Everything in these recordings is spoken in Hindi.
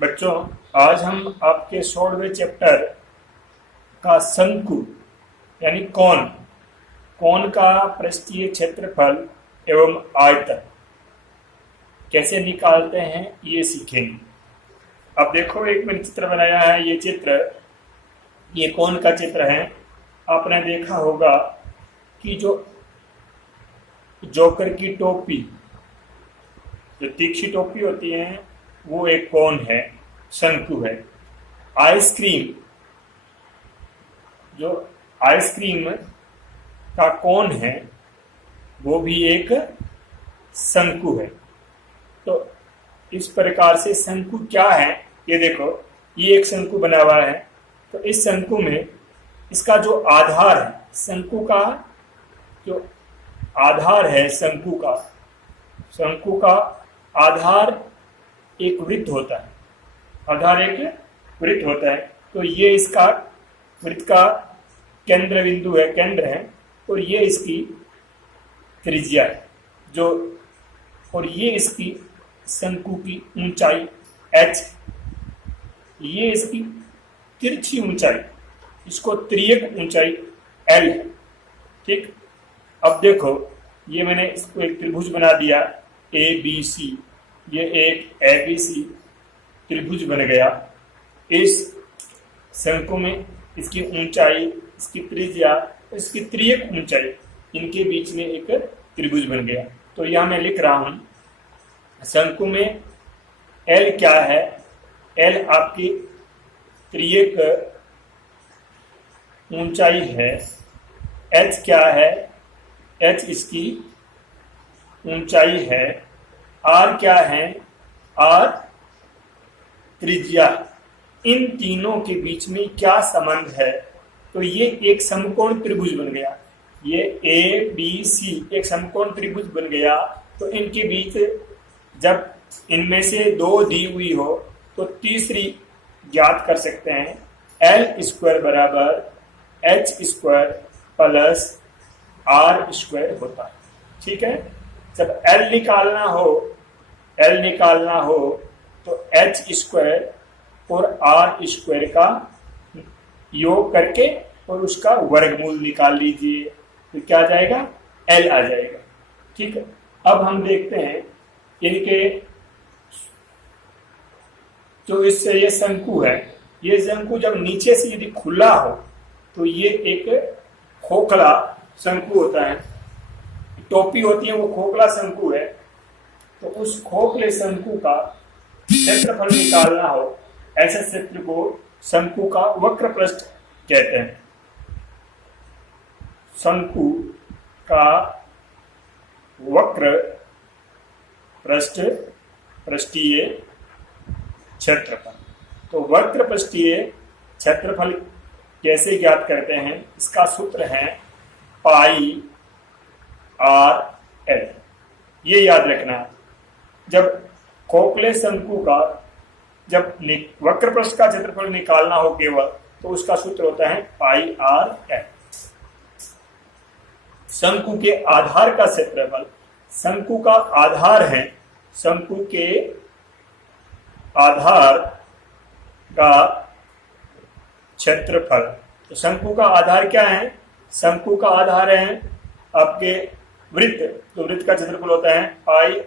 बच्चों, आज हम आपके 16वें चैप्टर का शंकु यानी कोन कोन का पृष्ठीय क्षेत्रफल एवं आयतन कैसे निकालते हैं ये सीखेंगे। अब देखो, एक मैंने चित्र बनाया है। ये चित्र, ये कोन का चित्र है। आपने देखा होगा कि जो जोकर की टोपी, जो तीखी टोपी होती है, वो एक कोन है, शंकु है। आइसक्रीम, जो आइसक्रीम का कोन है, वो भी एक शंकु है। तो इस प्रकार से शंकु क्या है, ये देखो, ये एक शंकु बना हुआ है। तो इस शंकु में इसका जो आधार है, शंकु का जो आधार है, शंकु का आधार एक वृत्त होता है। आधार एक वृत्त होता है। तो ये इसका वृत्त का केंद्र बिंदु है, केंद्र है, और ये इसकी त्रिज्या है जो, और ये इसकी शंकु की ऊंचाई h, ये इसकी तिरछी ऊंचाई, इसको त्रियक ऊंचाई l है। ठीक। अब देखो, ये मैंने इसको एक त्रिभुज बना दिया ABC। ये एक ABC त्रिभुज बन गया। इस शंकु में इसकी ऊंचाई, इसकी त्रिज्या, इसकी त्रियक ऊंचाई, इनके बीच में एक त्रिभुज बन गया। तो यहां मैं लिख रहा हूं, शंकु में L क्या है? L आपकी त्रियक ऊंचाई है। H क्या है? H इसकी ऊंचाई है। R क्या है? R त्रिज्या। इन तीनों के बीच में क्या संबंध है? तो ये एक समकोण त्रिभुज बन गया। ये ABC एक समकोण त्रिभुज बन गया। तो इनके बीच जब इनमें से दो दी हुई हो तो तीसरी ज्ञात कर सकते हैं। L² बराबर H² प्लस R² होता है। ठीक है। जब L निकालना हो तो H² और R² का योग करके और उसका वर्गमूल निकाल लीजिए, तो क्या आ जाएगा? L आ जाएगा। ठीक है। अब हम देखते हैं इनके, जो इससे ये शंकु है, ये शंकु जब नीचे से यदि खुला हो तो ये एक खोखला शंकु होता है। टोपी होती है, वो खोखला शंकु है। तो उस खोखले शंकु का क्षेत्रफल निकालना हो, ऐसे क्षेत्र को शंकु का वक्र पृष्ठ कहते हैं। शंकु का वक्र पृष्ठ, पृष्ठीय क्षेत्रफल। तो वक्र पृष्ठीय क्षेत्रफल कैसे ज्ञात करते हैं? इसका सूत्र है पाई R L। ये याद रखना है। जब खोखले शंकु का, जब वक्र पृष्ठ का क्षेत्रफल निकालना हो केवल, तो उसका सूत्र होता है पाई R L। शंकु के आधार का क्षेत्रफल, शंकु का आधार है, शंकु के आधार का क्षेत्रफल। तो शंकु का आधार क्या है? शंकु का आधार है आपके वृत्त। तो वृत्त का क्षेत्रफल होता है पाई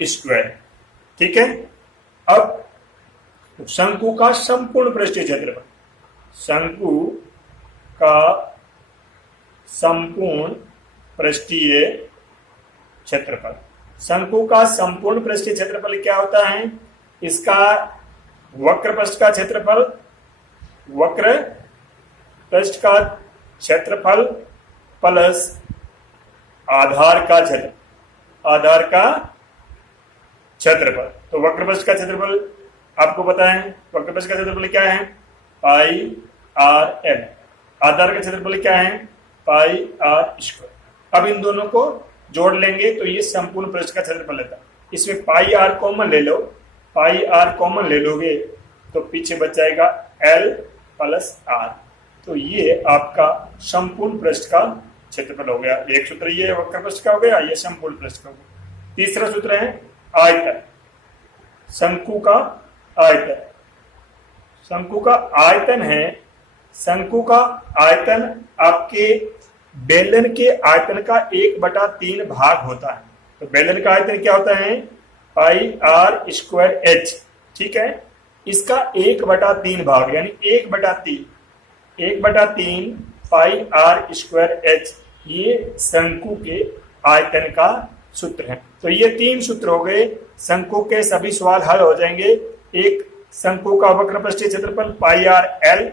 R²। ठीक है। अब शंकु का संपूर्ण पृष्ठीय क्षेत्रफल, शंकु का संपूर्ण पृष्ठीय क्षेत्रफल। शंकु का संपूर्ण पृष्ठीय क्षेत्रफल क्या होता है? इसका वक्र पृष्ठ का क्षेत्रफल, वक्र पृष्ठ का क्षेत्रफल प्लस आधार का क्षेत्रफल। तो वक्र पृष्ठ का क्षेत्रफल आपको पता है, वक्र पृष्ठ का क्षेत्रफल क्या है? पाई R L। आधार का क्षेत्रफल क्या है? पाई R²। अब इन दोनों को जोड़ लेंगे तो ये संपूर्ण पृष्ठ का क्षेत्रफल लेता है। इसमें पाई R कॉमन ले लो, पाई R कॉमन ले लोगे तो पीछे बच जाएगा L प्लस R। तो ये आपका संपूर्ण पृष्ठ का क्षेत्रफल हो गया। एक सूत्र ये वक्र पृष्ठ का हो गया, ये संपूर्ण पृष्ठ का हो गया। तीसरा सूत्र है आयतन। शंकु का आयतन। शंकु का आयतन है, शंकु का आयतन आपके बेलन के आयतन का 1/3 भाग होता है। तो बेलन का आयतन क्या होता है? पाई आर स्क्वायर एच। ठीक है, इसका 1/3 भाग यानी 1/3 पाई आर स्क्वायर एच, ये शंकु के आयतन का सूत्र है। तो ये 3 सूत्र हो गए, शंकु के सभी सवाल हल हो जाएंगे। एक, शंकु का वक्र पृष्ठीय क्षेत्रफल पाई आर एल,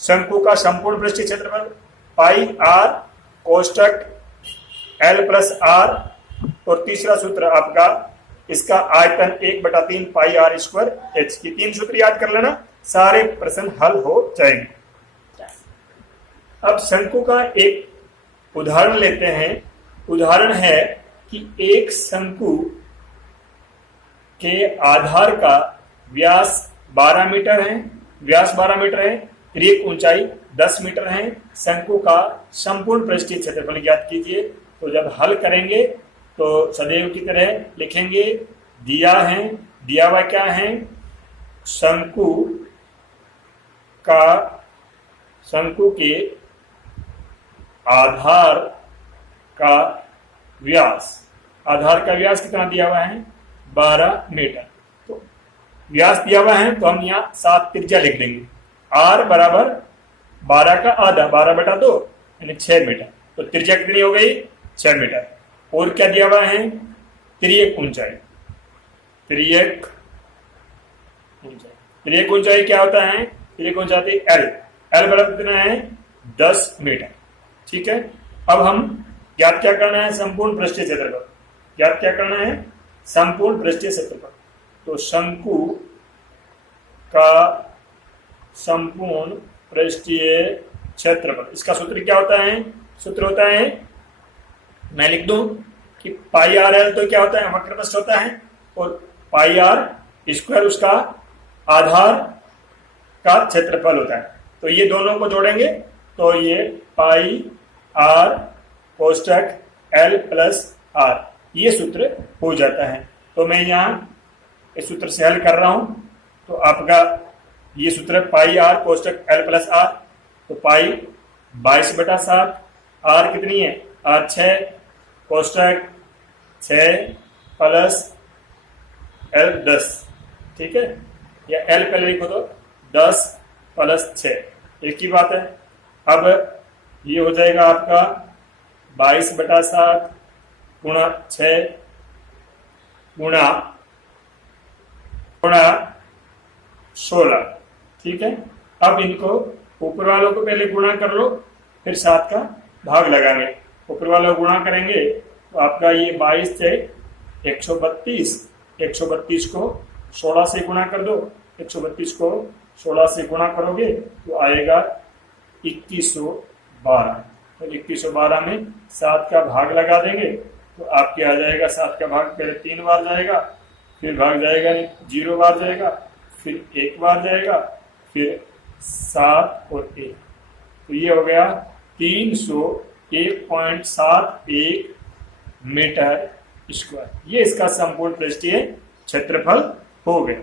शंकु का संपूर्ण पृष्ठीय क्षेत्रफल पाई आर कोष्टक एल प्लस आर, और तीसरा सूत्र आपका इसका आयतन 1/3 पाई आर स्क्वायर एच। ये 3 सूत्र याद कर लेना, सारे प्रश्न हल हो जाएंगे। अब शंकु का एक उदाहरण लेते हैं। उदाहरण है कि एक शंकु के आधार का व्यास 12 मीटर है, तिर्यक ऊंचाई 10 मीटर है। शंकु का संपूर्ण पृष्ठीय क्षेत्रफल ज्ञात कीजिए। तो जब हल करेंगे तो सदैव की तरह लिखेंगे, दिया हुआ क्या है? शंकु के आधार का व्यास कितना दिया हुआ है? 12 मीटर। तो व्यास दिया हुआ है तो हम यहाँ 7 त्रिज्या लिख देंगे। आर बराबर 12 का आधा, 12/2 यानी 6 मीटर। तो त्रिज्या कितनी हो गई? 6 मीटर। और क्या दिया हुआ है? तिर्यक ऊंचाई क्या होता है? तिर्यक ऊंचाई एल बराबर कितना है? 10 मीटर। ठीक है, अब हम ज्ञात क्या करना है? संपूर्ण पृष्ठीय क्षेत्रफल ज्ञात क्या करना है? संपूर्ण पृष्ठीय क्षेत्रफल। तो शंकु का संपूर्ण पृष्ठीय क्षेत्रफल, इसका सूत्र क्या होता है? सूत्र होता है, मैं लिख दूं कि पाई आर एल तो क्या होता है? वक्र पृष्ठ होता है, और पाई आर स्क्वायर उसका आधार का क्षेत्रफल होता है। तो ये दोनों को जोड़ेंगे तो ये पाई आर कोष्टक एल प्लस आर, ये सूत्र हो जाता है। तो मैं यहाँ इस सूत्र से हल कर रहा हूं। तो आपका ये सूत्र पाई आर कोष्टक एल प्लस आर, तो पाई 22/7, आर कितनी है? आर 6, कोष्टक 6 प्लस एल 10। ठीक है, या एल पहले लिखो तो 10 प्लस 6, एक ही बात है। अब ये हो जाएगा आपका 22/7 गुणा 6 गुणा 16। ठीक है, अब इनको ऊपर वालों को पहले गुणा कर लो, फिर 7 का भाग लगाएंगे। ऊपर वालों गुणा करेंगे तो आपका ये 22 से 132 को 16 से गुणा कर दो। 132 को 16 से गुणा करोगे तो आएगा 2112। तो 2112 में 7 का भाग लगा देंगे तो आपके आ जाएगा 7 का भाग पहले 3 बार जाएगा, फिर भाग जाएगा 0 बार जाएगा, फिर 1 बार जाएगा, फिर 7 और 1। तो ये हो गया 301.71 मीटर स्क्वायर। ये इसका संपूर्ण पृष्ठीय क्षेत्रफल हो गया।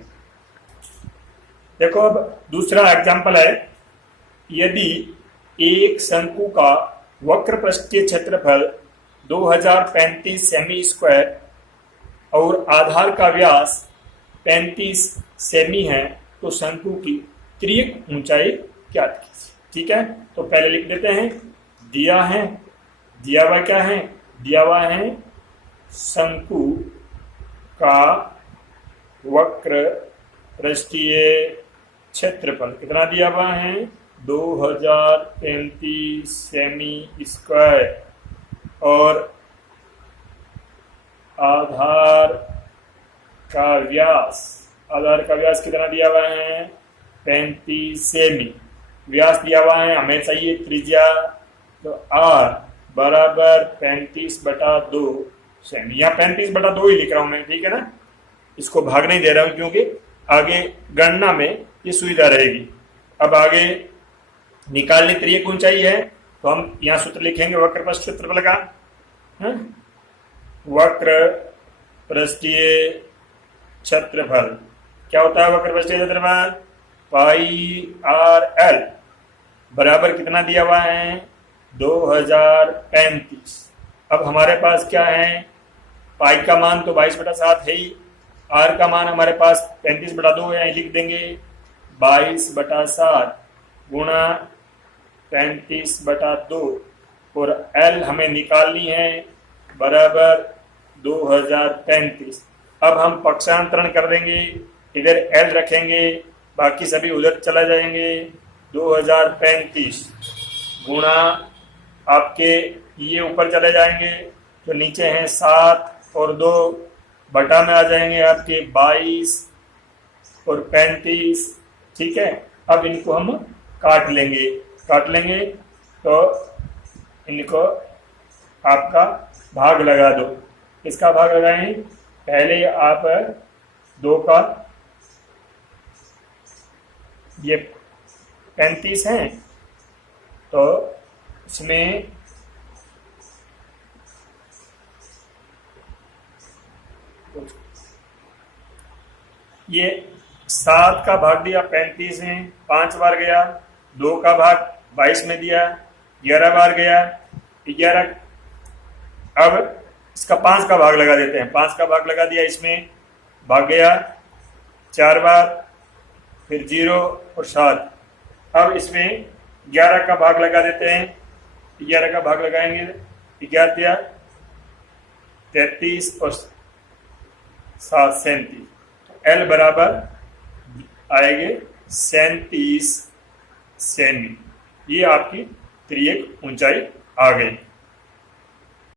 देखो अब दूसरा एग्जांपल है, यदि एक शंकु का वक्र पृष्ठीय क्षेत्रफल 2035 सेमी स्क्वायर और आधार का व्यास 35 सेमी है तो शंकु की तिर्यक ऊंचाई ज्ञात कीजिए। ठीक है, तो पहले लिख देते हैं, दिया हुआ क्या है? दिया हुआ है शंकु का वक्र पृष्ठीय क्षेत्रफल कितना दिया हुआ है? 2035 सेमी स्क्वायर और आधार का व्यास कितना दिया हुआ है? 35 सेमी। व्यास दिया हुआ है, हमें चाहिए त्रिज्या, तो आर बराबर 35/2 सेमी। यहाँ 35/2 ही लिख रहा हूं मैं, ठीक है ना, इसको भाग नहीं दे रहा हूं क्योंकि आगे गणना में ये सुविधा रहेगी। अब आगे निकालने तिर्यक ऊंचाई है तो हम यहाँ सूत्र लिखेंगे वक्र पृष्ठ क्षेत्रफल का। वक्र पृष्ठीय क्षेत्रफल क्या होता है वक्रपष्ठीय क्षेत्रफल? पाई आर एल बराबर कितना दिया हुआ है? 2035। अब हमारे पास क्या है? पाई का मान तो 22/7 है ही, आर का मान हमारे पास 35/2 है, लिख देंगे 22/7 गुणा 35/2 और एल हमें निकालनी है बराबर 2035। अब हम पक्षांतरण कर देंगे, इधर एल रखेंगे, बाकी सभी उधर चला जाएंगे। 2035 गुणा आपके ये ऊपर चले जाएंगे तो नीचे हैं 7 और 2 बटा में आ जाएंगे आपके 22 और 35। ठीक है, अब इनको हम काट लेंगे तो इनको आपका भाग लगा दो। किसका भाग लगाएं? पहले आप 2 का, ये 35 हैं तो इसमें ये 7 का भाग दिया 35 में 5 बार गया, 2 का भाग 22 में दिया 11 बार गया 11। अब इसका 5 का भाग लगा देते हैं, 5 का भाग लगा दिया, इसमें भाग गया 4 बार, फिर 0 और 7। अब इसमें 11 का भाग लगा देते हैं, 11 का भाग लगाएंगे 11 33 और 7 37। एल बराबर आएंगे 37 सेमी। ये आपकी त्रियक ऊंचाई आ गई।